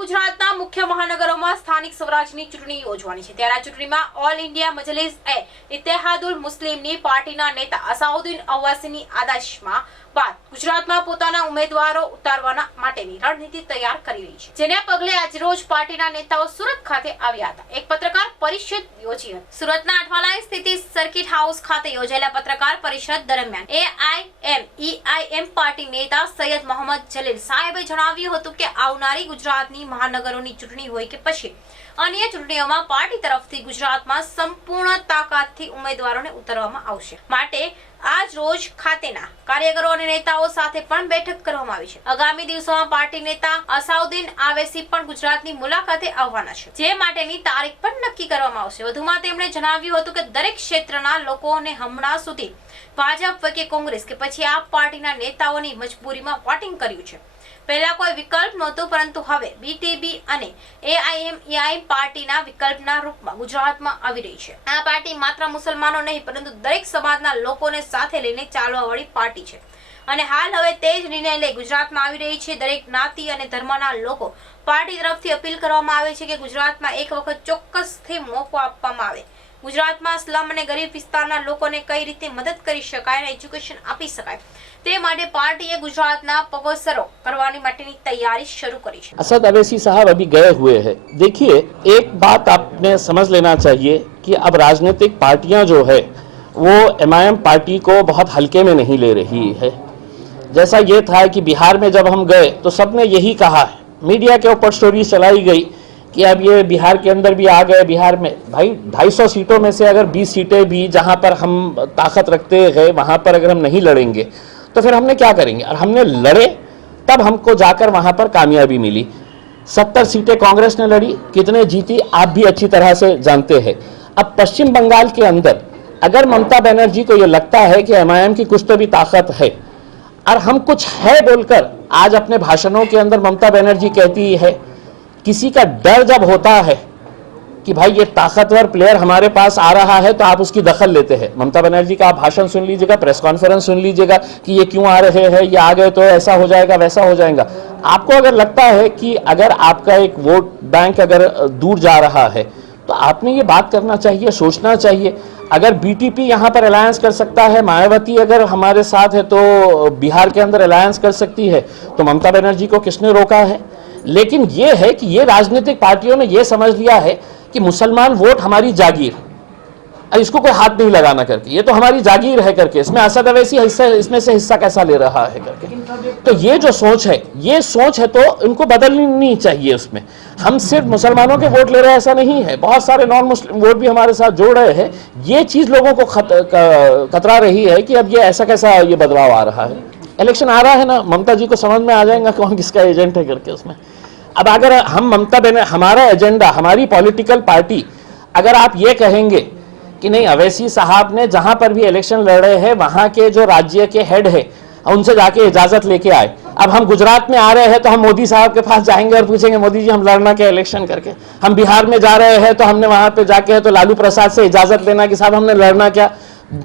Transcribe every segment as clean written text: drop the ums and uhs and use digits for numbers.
ગુજરાતના મુખ્ય મહાનગરોમાં સ્થાનિક સ્વરાજની ચૂંટણી યોજવાની છે ત્યારે આ ચૂંટણીમાં ઓલ ઇન્ડિયા મજલિસ એ ઇત્તેહાદુલ મુસ્લિમની પાર્ટીના નેતા અસાઉદ્દીન અવાસીની આદેશમાં બાદ ગુજરાતમાં પોતાના ઉમેદવારો ઉતારવાના માટેની રણનીતિ તૈયાર કરી રહી છે જેને પગલે આજરોજ પાર્ટીના નેતાઓ સુરત ખાતે આવ્યા હતા। એક પત્રકાર પરિષદ યોજી હતી। સુરતના અઠવાલાઈ સ્થિત સર્કિટ હાઉસ ખાતે યોજાયેલા પત્રકાર પરિષદ દરમિયાન AIM પાર્ટી નેતા સૈયદ મોહમ્મદ જલીલ સાહેબે જણાવ્યું હતું કે આવનારી ગુજરાતની મહાનગરોની ચૂંટણી હોય કે પછી અન્ય ચૂંટણીઓમાં પાર્ટી તરફથી ગુજરાતમાં સંપૂર્ણ તાકાતથી ઉમેદવારોને ઉતારવામાં આવશે। માટે આજ રોજ ખાતેના કાર્યકરો અને નેતાઓ સાથે પણ બેઠક કરવામાં આવી છે। આગામી દિવસોમાં પાર્ટી નેતા અસાઉદ્દીન આવેસી પણ ગુજરાતની મુલાકાતે આવવાના છે જે માટેની તારીખ પણ નક્કી કરવામાં આવશે। વધુમાં તેમણે જણાવ્યું હતું કે દરેક ક્ષેત્રના લોકોને હમણાં સુધી ભાજપ કે કોંગ્રેસ કે પછી આપ પાર્ટીના નેતાઓની મજબૂરીમાં વોટિંગ કર્યું છે। પહેલા કોઈ વિકલ્પ નહોતો પરંતુ હવે BTB અને AIM પાર્ટીના વિકલ્પના રૂપમાં ગુજરાતમાં આવી રહી છે। આ પાર્ટી માત્ર મુસલમાનો નહીં પરંતુ દરેક સમાજના લોકોને સાથે લઈને ચાલવાવાળી પાર્ટી છે અને હાલ હવે તે જ નિર્ણય લઈ ગુજરાતમાં આવી રહી છે। દરેક જ્ઞાતિ અને ધર્મના લોકો પાર્ટી તરફથી અપીલ કરવામાં આવે છે કે ગુજરાતમાં એક વખત ચોક્કસથી મોકો આપવામાં આવે। ગુજરાતમાં સ્લમ અને ગરીબ વિસ્તારના લોકોને કઈ રીતે મદદ કરી શકાય અને એજ્યુકેશન આપી શકાય તે માટે પાર્ટીએ ગુજરાતના પગોસરો કરવાની માટેની तैयारी शुरू करी है। असद अवैसी साहब अभी गए हुए हैं। देखिए, एक बात आपने समझ लेना चाहिए कि अब राजनीतिक पार्टियां जो है वो MIM पार्टी को बहुत हल्के में नहीं ले रही है। जैसा ये था कि बिहार में जब हम गए तो सबने यही कहा है, मीडिया के ऊपर स्टोरी चलाई गई कि अब ये बिहार के अंदर भी आ गए। बिहार में भाई 250 सीटों में से अगर 20 सीटें भी जहां पर हम ताकत रखते हैं वहां पर अगर हम नहीं लड़ेंगे तो फिर हमने क्या करेंगे। और हमने लड़े तब हमको जाकर वहां पर कामयाबी मिली। 70 सीटें कांग्रेस ने लड़ी, कितने जीती आप भी अच्छी तरह से जानते हैं। अब पश्चिम बंगाल के अंदर अगर ममता बनर्जी को ये लगता है कि MIM की कुछ तो भी ताकत है और हम कुछ है बोलकर आज अपने भाषणों के अंदर ममता बनर्जी कहती है, किसी का डर जब होता है कि भाई ये ताकतवर प्लेयर हमारे पास आ रहा है तो आप उसकी दखल लेते हैं। ममता बनर्जी का आप भाषण सुन लीजिएगा, प्रेस कॉन्फ्रेंस सुन लीजिएगा कि ये क्यों आ रहे हैं, ये आ गए तो ऐसा हो जाएगा वैसा हो जाएगा। आपको अगर लगता है कि अगर आपका एक वोट बैंक अगर दूर जा रहा है तो आपने ये बात करना चाहिए, सोचना चाहिए। अगर BTP यहाँ पर अलायंस कर सकता है, मायावती अगर हमारे साथ है तो बिहार के अंदर अलायंस कर सकती है, तो ममता बनर्जी को किसने रोका है। लेकिन ये है कि ये राजनीतिक पार्टियों ने ये समझ लिया है कि मुसलमान वोट हमारी जागीर, इसको कोई हाथ नहीं लगाना करके, ये तो हमारी जागीर है करके, इसमें असद अवैसी हिस्सा इसमें से हिस्सा कैसा ले रहा है करके। तो ये जो सोच है, ये सोच है तो इनको बदलनी चाहिए। उसमें हम सिर्फ मुसलमानों के वोट ले रहे हैं ऐसा नहीं है, बहुत सारे नॉन मुस्लिम वोट भी हमारे साथ जोड़ रहे हैं। ये चीज लोगों को खतरा रही है कि अब ये ऐसा कैसा ये बदलाव आ रहा है। इलेक्शन आ रहा है ना, ममता जी को समझ में आ जाएगा कौन किसका एजेंट है करके। उसमें अब अगर हम हमारा एजेंडा, हमारी पॉलिटिकल पार्टी, अगर आप ये कहेंगे कि नहीं अवैसी साहब ने जहां पर भी इलेक्शन लड़े हैं वहां के जो राज्य के हेड है उनसे जाके इजाजत लेके आए। अब हम गुजरात में आ रहे हैं तो हम मोदी साहब के पास जाएंगे और पूछेंगे मोदी जी हम लड़ना क्या इलेक्शन करके। हम बिहार में जा रहे हैं तो हमने वहां पे जाके तो लालू प्रसाद से इजाजत लेना कि साहब हमने लड़ना क्या।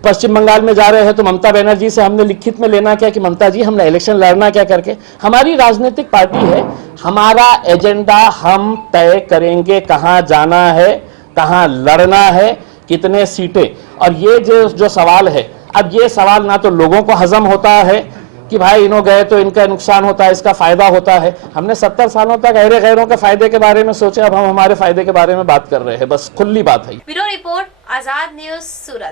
पश्चिम बंगाल में जा रहे हैं तो ममता बनर्जी से हमने लिखित में लेना क्या कि ममता जी हमने इलेक्शन लड़ना क्या करके। हमारी राजनीतिक पार्टी है, हमारा एजेंडा हम तय करेंगे, कहां जाना है, कहां लड़ना है, कितने सीटें। और ये जो सवाल है, अब ये सवाल ना तो लोगों को हजम होता है कि भाई इन्हों गए तो इनका नुकसान होता है, इसका फायदा होता है। हमने 70 सालों तक गैरों के फायदे के बारे में सोचे, अब हम हमारे फायदे के बारे में बात कर रहे हैं। बस खुली बात है। ब्यूरो रिपोर्ट, आजाद न्यूज, सूरत।